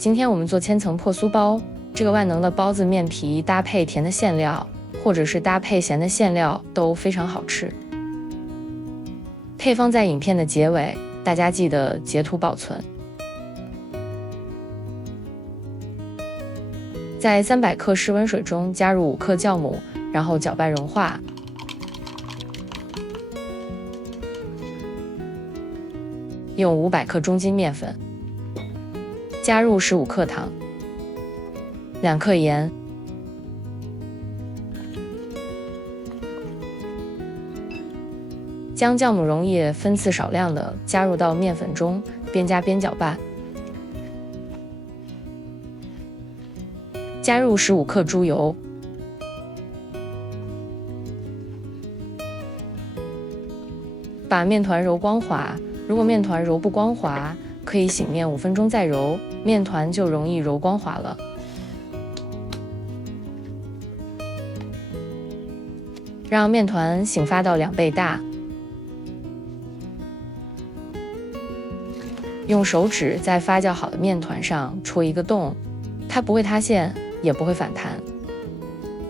今天我们做千层破酥包，这个万能的包子面皮搭配甜的馅料，或者是搭配咸的馅料都非常好吃。配方在影片的结尾，大家记得截图保存。在300克室温水中加入5克酵母，然后搅拌融化。用500克中筋面粉，加入15克糖、2克盐，将酵母溶液分次少量的加入到面粉中，边加边搅拌。加入15克猪油，把面团揉光滑。如果面团揉不光滑，可以醒面5分钟再揉，面团就容易揉光滑了。让面团醒发到2倍大，用手指在发酵好的面团上戳一个洞，它不会塌陷，也不会反弹。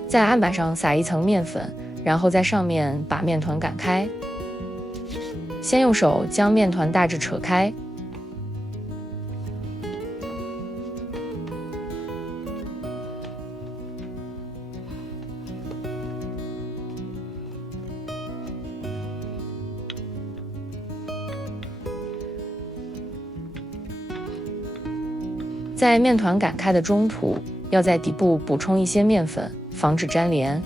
在案板上撒一层面粉，然后在上面把面团擀开。先用手将面团大致扯开，在面团擀开的中途，要在底部补充一些面粉，防止粘连。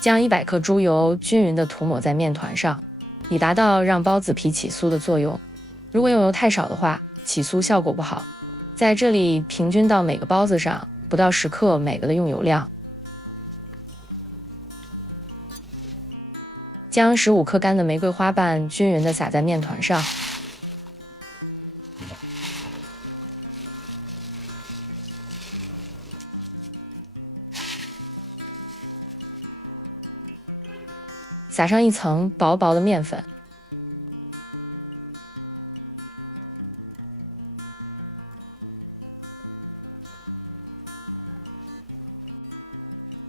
将100克猪油均匀地涂抹在面团上，以达到让包子皮起酥的作用。如果用油太少的话，起酥效果不好。在这里平均到每个包子上，不到10克每个的用油量。将15克干的玫瑰花瓣均匀地撒在面团上。撒上一层薄薄的面粉，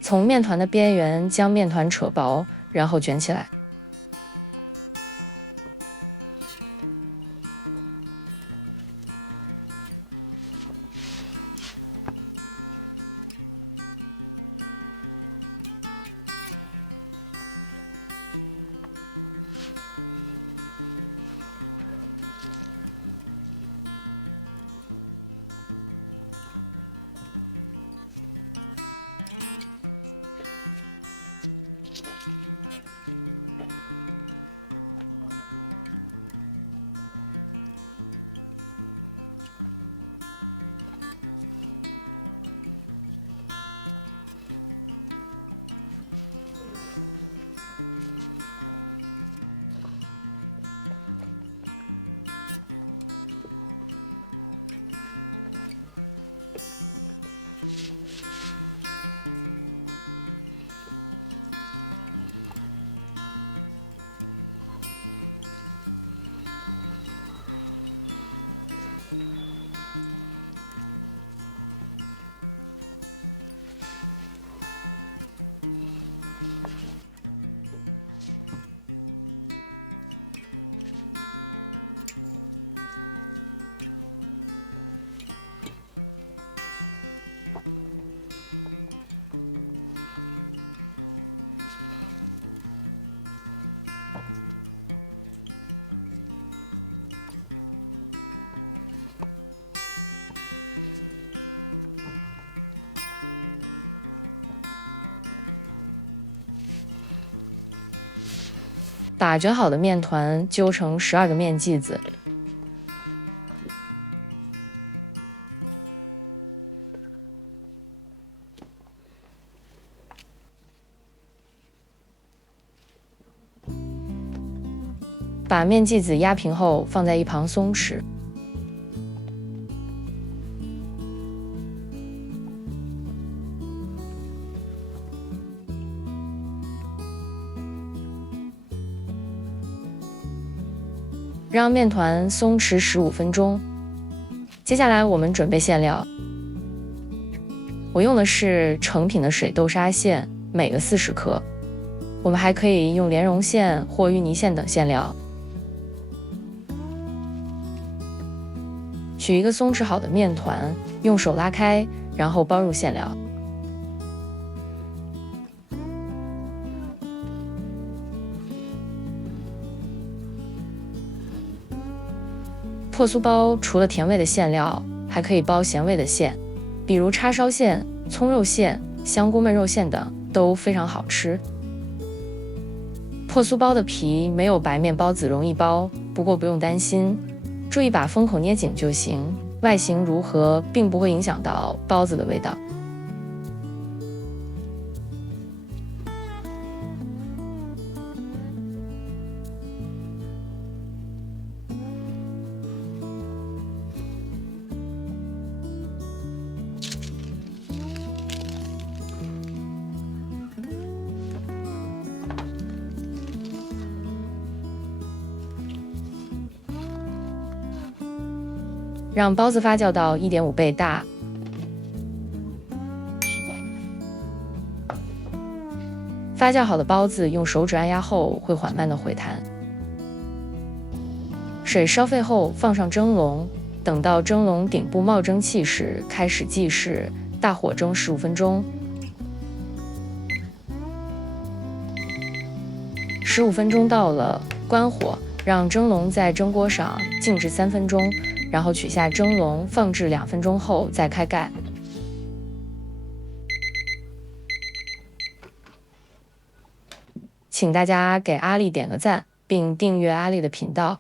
从面团的边缘将面团扯薄，然后卷起来。把卷好的面团揪成12个面剂子，把面剂子压平后放在一旁松弛。让面团松弛15分钟。接下来我们准备馅料，我用的是成品的水豆沙馅，每个40克。我们还可以用莲蓉馅或芋泥馅等馅料。取一个松弛好的面团，用手拉开，然后包入馅料。破酥包除了甜味的馅料，还可以包咸味的馅，比如叉烧馅、葱肉馅、香菇焖肉馅等，都非常好吃。破酥包的皮没有白面包子容易包，不过不用担心，注意把封口捏紧就行，外形如何并不会影响到包子的味道。让包子发酵到1.5倍大。发酵好的包子用手指按压后会缓慢的回弹。水烧沸后放上蒸笼，等到蒸笼顶部冒蒸汽时开始计时，大火蒸15分钟。15分钟到了，关火，让蒸笼在蒸锅上静置3分钟。然后取下蒸笼，放置2分钟后再开盖。请大家给阿丽点个赞，并订阅阿丽的频道，